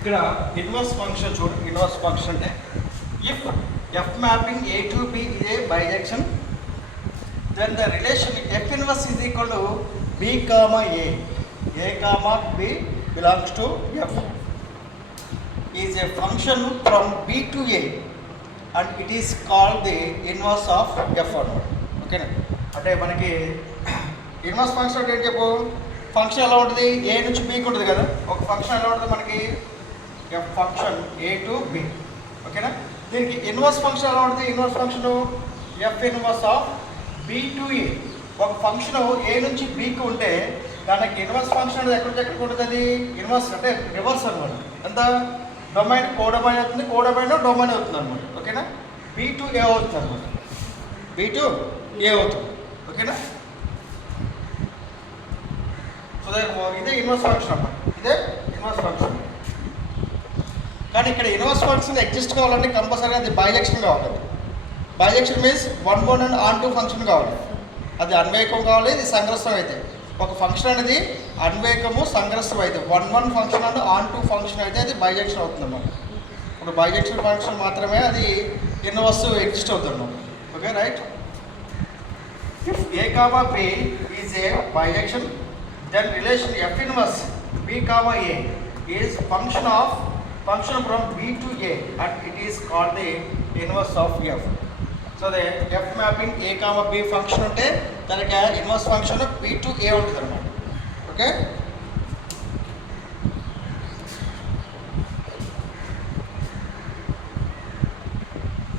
ఇక్కడ inverse function చూడు. Inverse function అంటే if F mapping A to B is a bijection, then the relation f inverse is equal to b comma a comma b belongs to f is a function from b to a and it is called the inverse of f అన్నమాట. ఓకేనా? అంటే మనకి inverse function అంటే ఏంటి చెప్పు. Function ఎలా ఉంటుంది, ఏ నుంచి బీకి ఉంటుంది కదా. ఒక ఫంక్షన్ ఎలా ఉంటుంది మనకి, F function A to B. ఓకేనా? దీనికి ఇన్వర్స్ ఫంక్షన్ ఎలా ఉంటుంది, inverse function F inverse of B to A. ఒక ఫంక్షన్ ఏ నుంచి బీకి ఉంటే దానికి ఇన్వర్స్ ఫంక్షన్ అనేది ఎక్కడికి ఉంటుంది, అది ఇన్వర్స్ అంటే రివర్స్ అనమాట. ఎంత డొమైన్ కోడొమైన్ అవుతుంది, కోడొమైన్ డొమైన్ అవుతుంది అనమాట. ఓకేనా? బి టు ఏ అవుతుంది అనమాట, బి టు ఏ అవుతుంది. ఓకేనా? సో ఇదే ఇన్వర్స్ ఫంక్షన్ అన్నమాట, ఇదే ఇన్వర్స్ ఫంక్షన్. కానీ ఇక్కడ ఇన్వర్స్ ఫంక్షన్ ఎగ్జిస్ట్ కావాలంటే కంపల్సరీ అది బైజెక్షన్ కావాలి. Bisection means 1 and on 2 function కావాలి. అది అన్వయకం కావాలి, ఇది సంగ్రస్తం అయితే. ఒక ఫంక్షన్ అనేది అన్వయకము సంగ్రస్తం అయితే 1 ఫంక్షన్ అండ్ ఆన్ 2 ఫంక్షన్ అయితే అది బైజెక్షన్ అవుతుంది అన్నమాట. ఇప్పుడు బైజెక్షన్ ఫంక్షన్ మాత్రమే అది ఇన్వర్స్ ఎగ్జిస్ట్ అవుతుంది అన్నమాట. Okay right. If A comma B is a bijection, then relation f inverse b comma a is function from b to a and it is called the inverse of f. So the f mapping a comma b function unte daniki inverse function b to a untadannమాట. Okay.